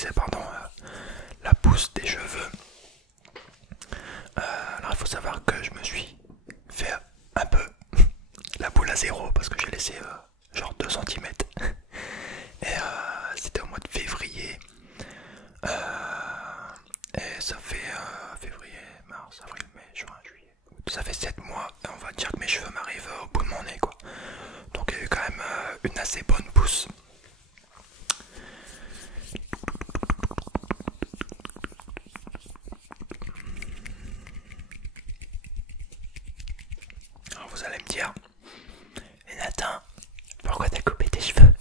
sécuriser pardon, la pousse des cheveux. Alors il faut savoir que je me suis fait un peu la boule à zéro parce que j'ai laissé genre 2 centimètres. Et c'était au mois de février. Et ça fait février, mars, avril, mai, juin, juillet. Ça fait 7 mois et on va dire que mes cheveux m'arrivent au bout de mon nez quoi. Donc il y a eu quand même une assez bonne pousse. Alors vous allez me dire, et Nathan, pourquoi t'as coupé tes cheveux?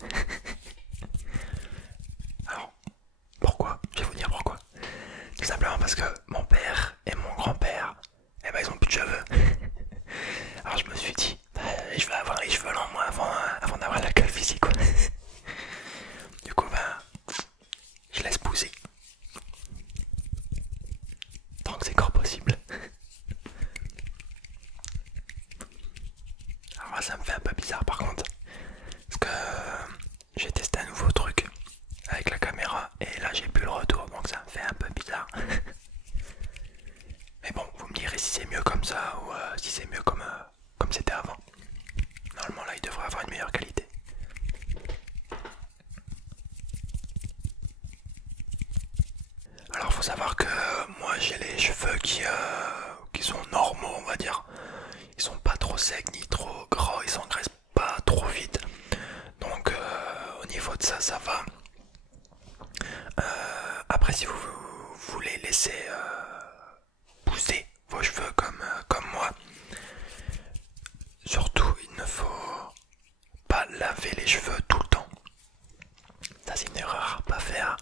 Alors, pourquoi? Je vais vous dire pourquoi. Tout simplement parce que mon père et mon grand-père, eh ben ils ont plus de cheveux. Alors je me suis dit, bah, je vais avoir les cheveux longs moi avant d'avoir la calvitie quoi. Du coup ben, je laisse pousser. Tant que c'est encore possible. Alors là ça me fait un peu bizarre par contre. Parce que j'ai testé un nouveau truc avec la caméra et là j'ai plus le retour donc ça me fait un peu bizarre. Mais bon, vous me direz si c'est mieux comme ça ou si c'est mieux comme c'était avant. Normalement là il devrait avoir une meilleure qualité. Alors faut savoir que moi j'ai les cheveux qui sont normaux on va dire. Ils sont pas trop secs ni trop gras, ils s'engraissent pas trop vite. Donc au niveau de ça, ça va. Après si vous voulez laisser pousser vos cheveux comme moi, surtout il ne faut pas laver les cheveux tout le temps. Ça c'est une erreur à pas faire.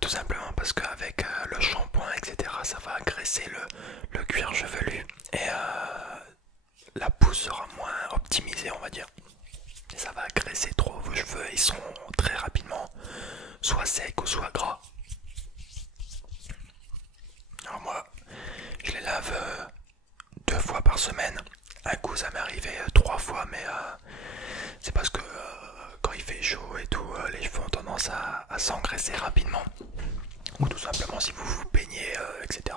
Tout simplement parce qu'avec le shampoing etc ça va agresser le cuir chevelu et la pousse sera moins optimisée on va dire. Et ça va agresser trop vos cheveux, ils sont très rapidement soit secs ou soit gras. Alors moi je les lave 2 fois par semaine. Un coup ça m'est arrivé 3 fois mais c'est parce que quand il fait chaud et tout les cheveux ont tendance à s'engraisser rapidement. Ou tout simplement si vous vous peignez etc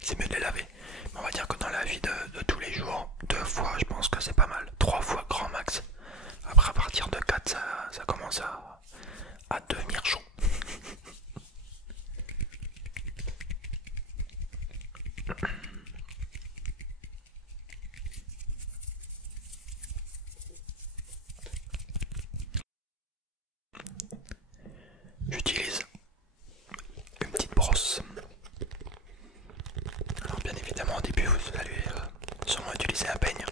c'est mieux de les laver. Mais on va dire que dans la vie de tous les jours 2 fois je pense que c'est pas mal. 3 fois grand max. Après à partir de 4 ça commence à devenir chaud. J'utilise une petite brosse. Alors bien évidemment au début vous allez sûrement utiliser un peigne.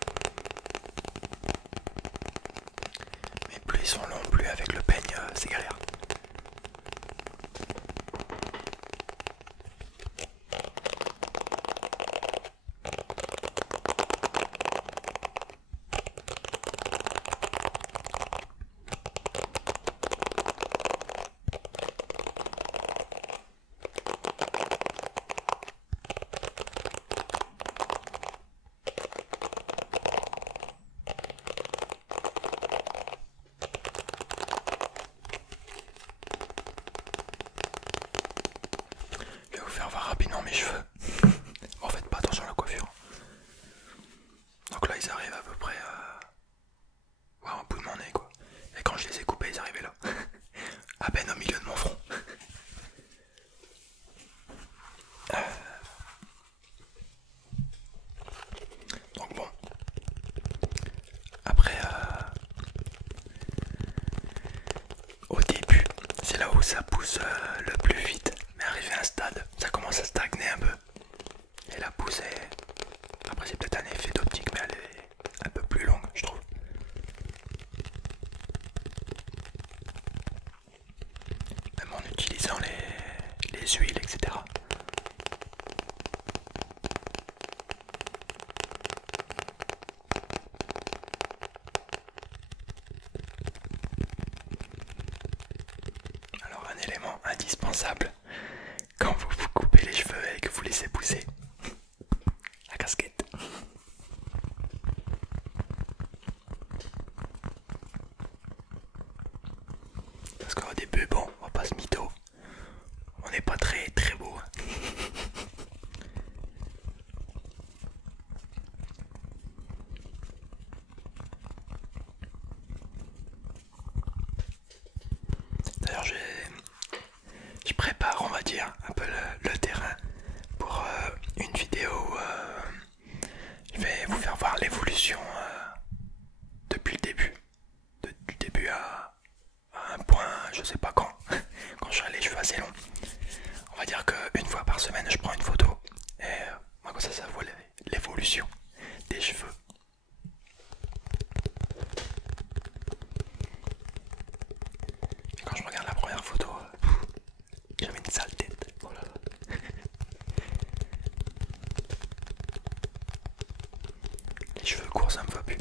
Mais plus ils sont longs, plus avec le peigne c'est galère. Je vais vous faire voir rapidement mes cheveux. En fait pas attention à la coiffure. Donc là ils arrivent à peu près ouais, au bout de mon nez quoi. Et quand je les ai coupés ils arrivaient là. À peine au milieu de mon front. Donc bon. Après au début c'est là où ça pousse le plus vite. Mais arrivé à un stade ça commence à stagner un peu. Et la pousse est... Après c'est peut-être un effet d'optique mais elle est un peu plus longue je trouve. Même en utilisant les huiles etc. Alors un élément indispensable quand vous vous coupez les cheveux et que vous laissez pousser, la casquette. Parce qu'au début, bon, on va pas se mytho, pas quand, quand j'ai les cheveux assez longs. On va dire qu'une fois par semaine je prends une photo et moi comme ça voit l'évolution des cheveux. Et quand je regarde la première photo, j'avais une sale tête. Oh là là. Les cheveux courts ça me va plus.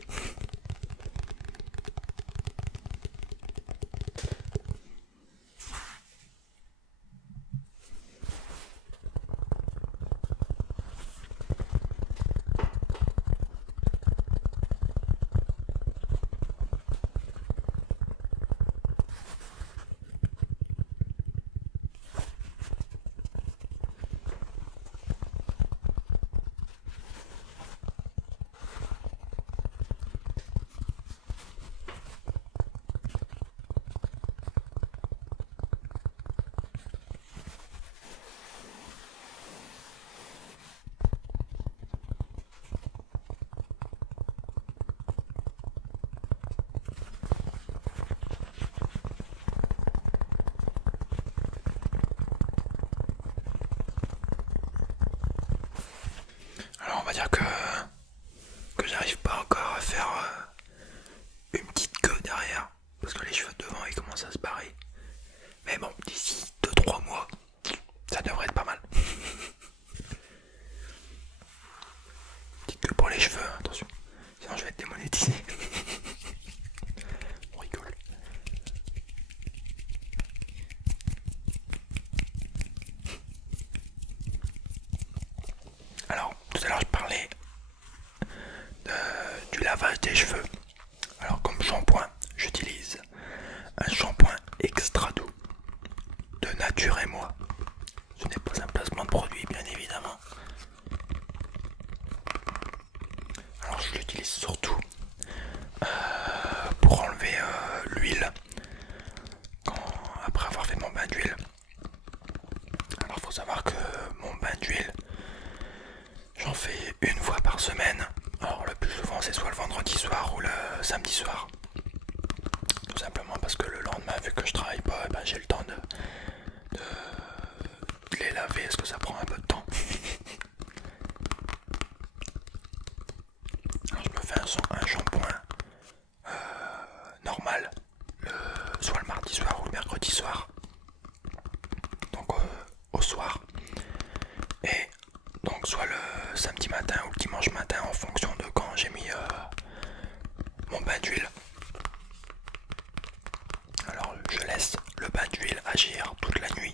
Alors on va dire que j'arrive pas encore à faire une petite queue derrière. Parce que les cheveux devant ils commencent à se barrer. Mais bon, d'ici 2-3 mois, ça devrait être pas mal. Petite queue pour les cheveux, attention. Sinon je vais être démonétisé. On rigole. Alors, tout à l'heure je parlais du lavage des cheveux. Alors comme shampoing, j'utilise un shampoing extra doux de Nature et Moi. Ce n'est pas un placement de produit bien évidemment. Alors je l'utilise surtout pour enlever l'huile après avoir fait mon bain d'huile. Alors il faut savoir que mon bain d'huile, j'en fais une fois par semaine. Alors le plus souvent c'est soit le vendredi soir ou le samedi soir. Tout simplement parce que le lendemain, vu que je travaille pas, ben, j'ai le temps de les laver. Est-ce que ça prend un peu de temps? Alors je me fais un shampoing normal, soit le mardi soir ou le mercredi soir. Donc au soir. Et donc soit le samedi matin ou le dimanche matin en fonction de quand j'ai mis mon bain d'huile. Alors je laisse le bain d'huile agir toute la nuit.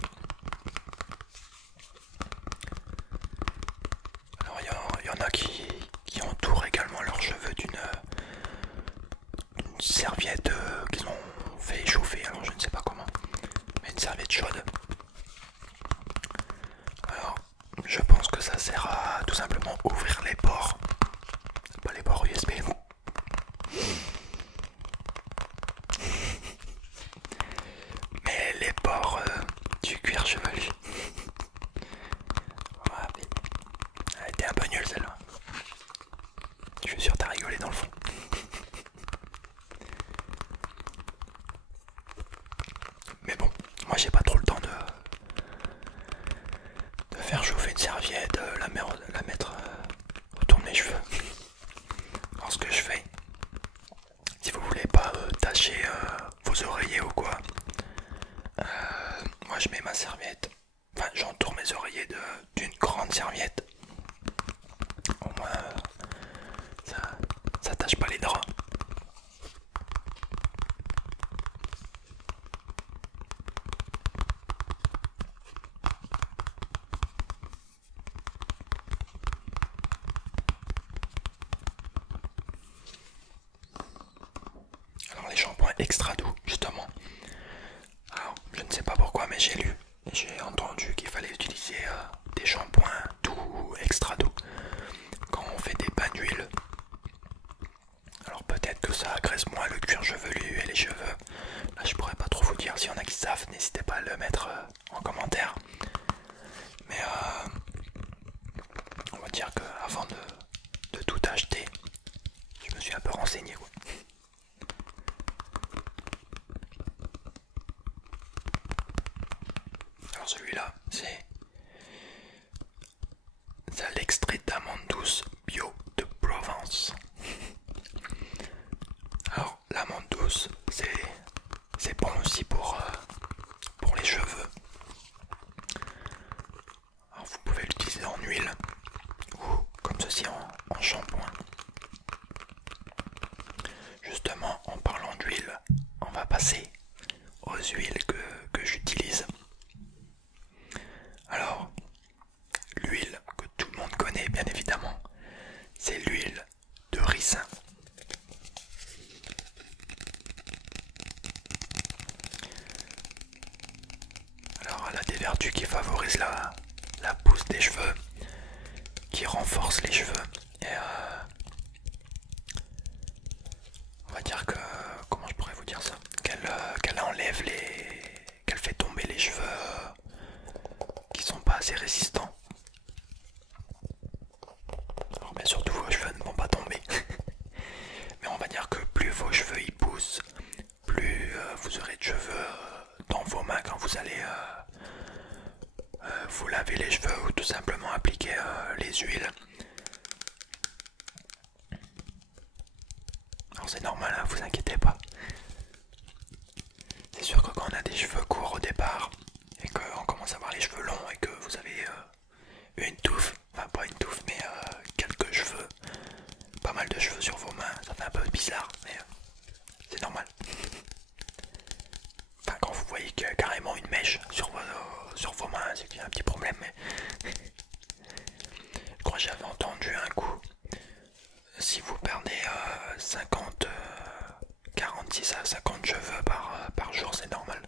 Alors il y en a qui entourent également leurs cheveux d'une serviette qu'ils ont fait chauffer, alors je ne sais pas comment, mais une serviette chaude. Alors je pense que ça sert à tout simplement ouvrir les pores, pas les pores USB. Mais les pores du cuir chevelu. Ouais, elle était un peu nulle celle-là. Je suis sûr que t'as rigolé dans le fond. Mais bon, moi j'ai pas trop le temps de faire chauffer une serviette, la mettre autour de mes cheveux. Alors ce que je fais, si vous voulez pas tacher vos oreillers ou quoi, moi je mets ma serviette, enfin j'entoure mes oreillers d'une grande serviette. Au moins ça tâche pas les draps. Alors les shampoings extra doux justement. Alors je ne sais pas pourquoi mais j'ai lu et j'ai entendu qu'il fallait utiliser des shampoings doux, extra doux quand on fait des bains d'huile. Alors peut-être que ça agresse moins le cuir chevelu et les cheveux. Là je pourrais pas trop vous dire, s'il y en a qui savent, n'hésitez pas à le mettre en commentaire. Mais on va dire que avant de tout acheter, je me suis un peu renseigné quoi. Alors celui-là, c'est l'extrait d'amande douce bio de Provence. Alors l'amande douce, c'est bon aussi pour les cheveux. Alors vous pouvez l'utiliser en huile ou comme ceci en shampoing. Justement, en parlant d'huile, on va passer aux huiles que j'utilise. Alors, l'huile que tout le monde connaît bien évidemment, c'est l'huile de ricin. Alors elle a des vertus qui favorisent la pousse des cheveux, qui renforcent les cheveux et on va dire que, comment je pourrais vous dire ça, qu'elle enlève qu'elle fait tomber les cheveux qui sont pas assez résistants. Alors bien sûr tous vos cheveux ne vont pas tomber, mais on va dire que plus vos cheveux y poussent, plus vous aurez de cheveux dans vos mains quand vous allez vous laver les cheveux ou tout simplement appliquer les huiles. Alors c'est normal, hein, vous inquiétez pas. C'est sûr que quand on a des cheveux courts au départ et qu'on commence à avoir les cheveux longs et que vous avez une touffe, enfin pas une touffe mais quelques cheveux, pas mal de cheveux sur vos mains, ça fait un peu bizarre mais c'est normal. Enfin quand vous voyez qu'il y a carrément une mèche sur vos mains, c'est qu'il y a un petit problème. Mais je crois que j'avais entendu un coup, si vous perdez 46 à 50 cheveux par jour, c'est normal.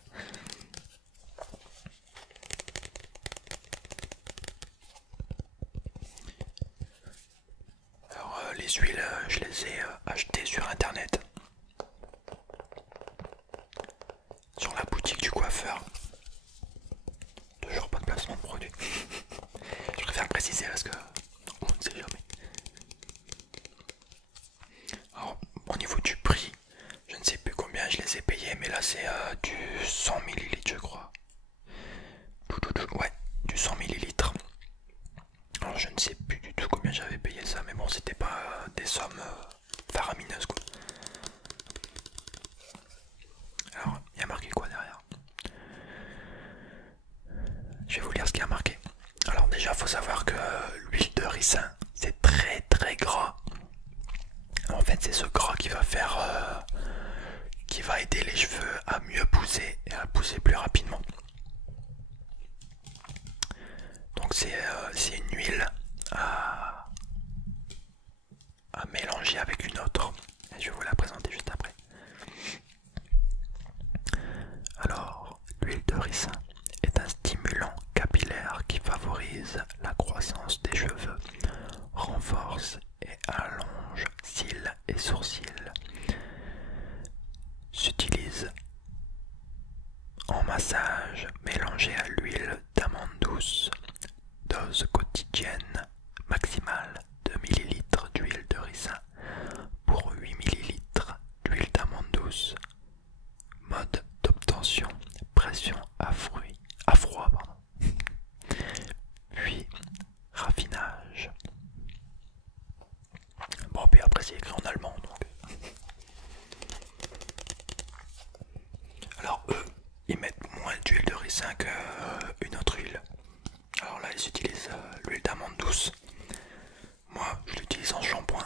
Alors les huiles, je les ai achetées sur internet, sur la boutique du coiffeur. Toujours pas de placement de produit. Je préfère le préciser parce que on ne sait jamais. Alors au niveau du prix, je ne sais plus combien je les ai payés, mais là c'est du 100 ml je crois. Ouais, du 100 ml. Alors je ne sais plus du tout combien j'avais payé ça, mais bon c'était pas des sommes faramineuses quoi. Alors il y a marqué quoi derrière? Je vais vous lire ce qu'il y a marqué. Alors déjà faut savoir que l'huile de ricin c'est très très gras. En fait c'est ce gras qui va faire qui va aider les cheveux à mieux pousser et à pousser plus rapidement. Donc c'est une huile à mélanger avec une autre. Et je vais vous la présenter juste après. Alors, l'huile de ricin est un stimulant capillaire qui favorise la croissance des cheveux, renforce et allonge cils et sourcils. S'utilise en massage mélangé à l'huile d'amande douce. Dose quotidienne maximale de millilitres d'huile de ricin pour 8 ml d'huile d'amande douce. Mode d'obtention, pression à froid, puis raffinage. Bon, puis après c'est écrit en allemand donc. Alors eux, ils mettent moins d'huile de ricin qu'une autre huile. Alors là ils utilisent l'huile d'amande douce. Moi je l'utilise en shampoing.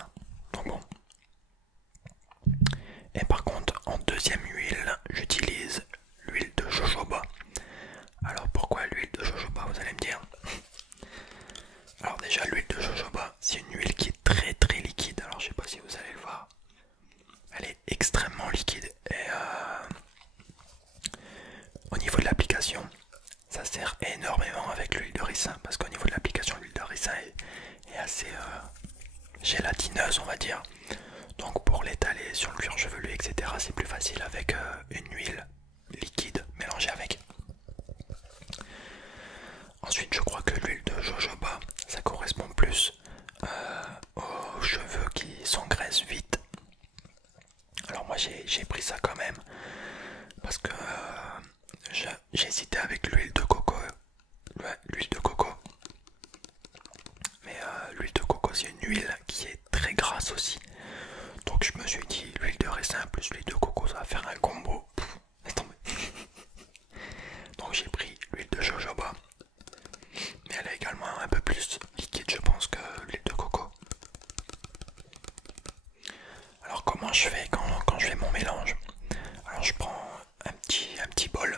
Donc bon. Et par contre en deuxième huile j'utilise l'huile de jojoba. Alors pourquoi l'huile de jojoba vous allez me dire? Alors déjà l'huile de jojoba c'est une huile qui est très très liquide. Alors je sais pas si vous allez le voir. Elle est extrêmement liquide et au niveau de l'application ça sert énormément avec l'huile de ricin parce qu'au niveau de l'application l'huile de ricin est assez gélatineuse on va dire. Donc pour l'étaler sur le cuir chevelu etc c'est plus facile avec une huile liquide mélangée avec. Ensuite je crois que l'huile de jojoba ça correspond plus aux cheveux qui s'engraissent vite. Alors moi j'ai pris ça quand même parce que j'hésitais avec l'huile de coco l'huile de coco. Mais l'huile de coco c'est une huile qui est très grasse aussi. Donc je me suis dit l'huile de raisin plus l'huile de coco ça va faire un combo. Pff, laisse tomber. Donc j'ai pris l'huile de jojoba. Mais elle est également un peu plus liquide je pense que l'huile de coco. Alors comment je fais quand je fais mon mélange? Alors je prends un petit bol.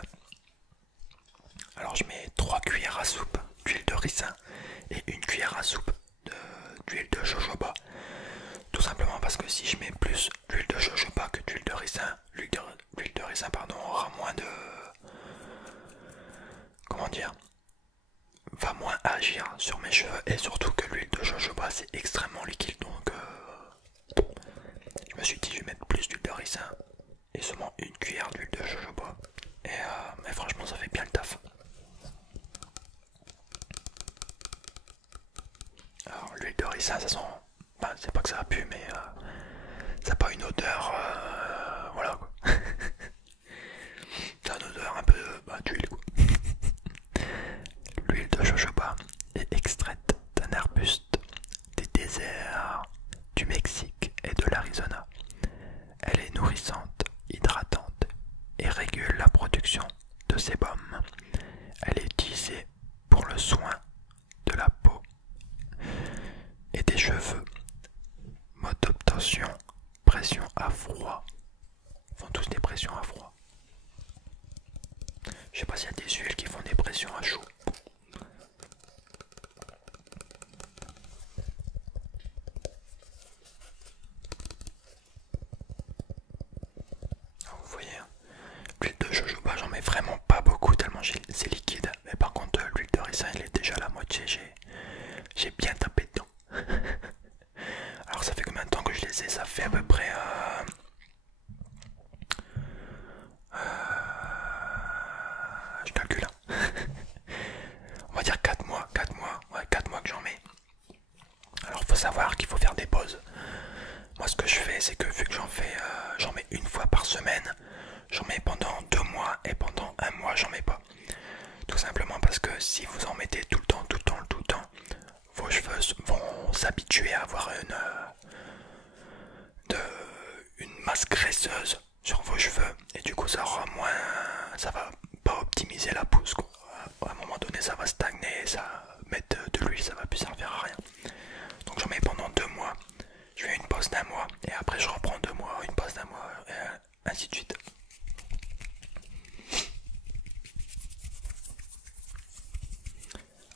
Alors je mets 3 cuillères à soupe d'huile de ricin et 1 cuillère à soupe d'huile de jojoba. Tout simplement parce que si je mets plus d'huile de jojoba que d'huile de ricin, l'huile de ricin pardon, aura moins de... Comment dire? Va moins agir sur mes cheveux et surtout que l'huile de jojoba c'est extrêmement liquide donc je me suis dit je vais mettre plus d'huile de ricin et seulement 1 cuillère d'huile de jojoba mais franchement ça fait bien le taf. Alors l'huile de ricin ça sent, ben, c'est pas que ça pue mais ça n'a pas une odeur voilà quoi. Ça a une odeur un peu d'huile quoi. L'huile de jojoba est extraite d'un arbuste des déserts du Mexique et de l'Arizona. Elle est nourrissante, hydratante et régule la production de sébum. Elle est utilisée pour le soin de la peau et des cheveux. Mode d'obtention, pression à froid. Ils font tous des pressions à froid. Je sais pas s'il y a des huiles qui font des pressions à chaud. Vous voyez, l'huile de jojoba, j'en mets vraiment pas beaucoup tellement c'est liquide. Mais par contre, l'huile de ricin, elle est déjà à la moitié. J'ai bien tapé dedans. Alors, ça fait combien de temps que je les ai? Ça fait à peu près. Je calcule. On va dire 4 mois. 4 mois. Ouais, 4 mois que j'en mets. Alors, faut savoir qu'il faut faire des pauses. Moi, ce que je fais, c'est que vu que j'en mets une fois par semaine, j'en mets pendant 2 mois et pendant 1 mois, j'en mets pas. Tout simplement parce que si vous en mettez tout le temps, vos cheveux vont s'habituer à avoir une masse graisseuse sur vos cheveux et du coup ça aura moins, ça va pas optimiser la pousse quoi. À un moment donné, ça va stagner, mettre de l'huile, ça va plus servir à rien. Donc j'en mets pendant 2 mois. Je fais une pause d'1 mois et après je reprends 2 mois, une pause d'1 mois et ainsi de suite.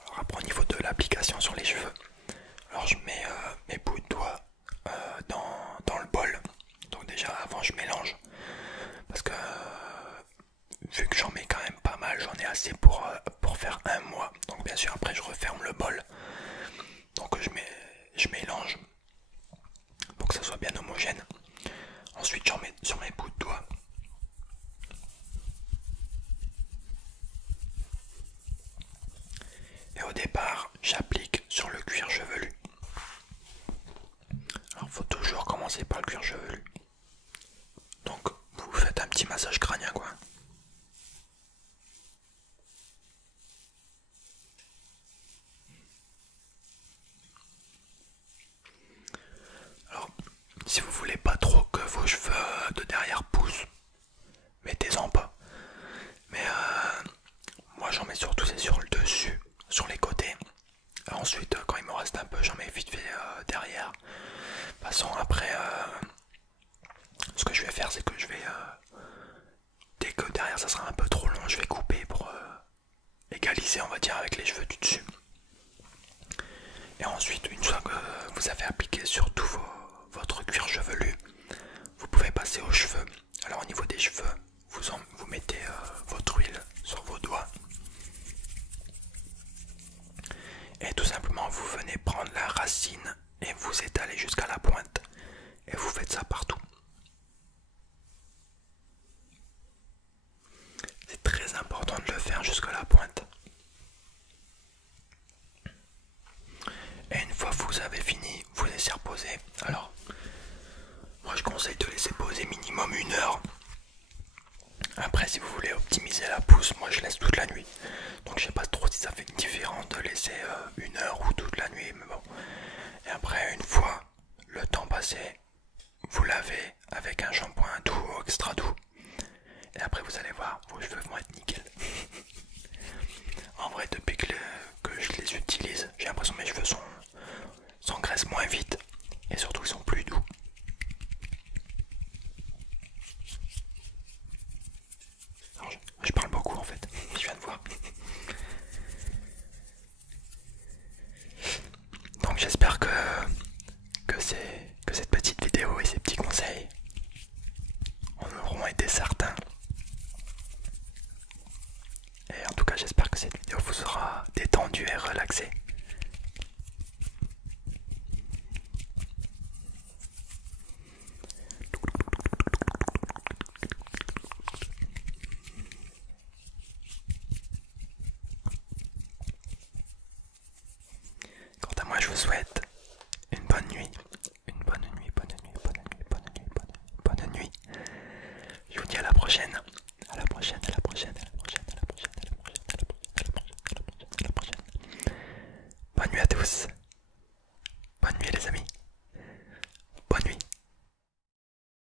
Alors après au niveau de l'application sur les cheveux, alors je mets mes bouts de doigts dans le bol. Donc déjà avant je mélange parce que vu que j'en mets quand même pas mal, j'en ai assez pour faire 1 mois. Donc bien sûr après je referme le bol. Donc je mélange pour que ça soit bien homogène. Ensuite j'en mets sur mes bouts de doigts. Et au départ j'applique sur le cuir chevelu. Alors faut toujours commencer par le cuir chevelu. Donc vous faites un petit massage crânien quoi. Alors si vous voulez pas trop que vos cheveux de derrière poussent, mettez-en pas. Mais moi j'en mets surtout c'est sur le dessus, sur les côtés. Ensuite quand il me reste un peu j'en mets vite fait derrière. De toute façon après ce que je vais faire c'est que je vais dès que derrière ça sera un peu trop long je vais couper pour égaliser on va dire avec les cheveux du dessus. Et ensuite une fois que vous avez appliqué sur tout votre cuir chevelu, vous pouvez passer aux cheveux. Alors au niveau des cheveux vous mettez votre huile sur vos doigts et tout simplement vous venez prendre la racine et vous étalez jusqu'à la pointe et vous faites ça partout. C'est très important de le faire jusqu'à la pointe. Et une fois que vous avez fini, vous laissez reposer. Alors, moi je conseille de laisser poser minimum 1 heure. cas, j'espère que cette vidéo vous sera détendu et relaxé. Quant à moi, je vous souhaite une bonne nuit. Une bonne nuit, bonne nuit, bonne nuit, bonne nuit, bonne nuit. Je vous dis à la prochaine. À la prochaine, à la prochaine, à la prochaine, à la prochaine, à la prochaine, à la prochaine, à la prochaine, à la prochaine, à la prochaine. Bonne nuit à tous.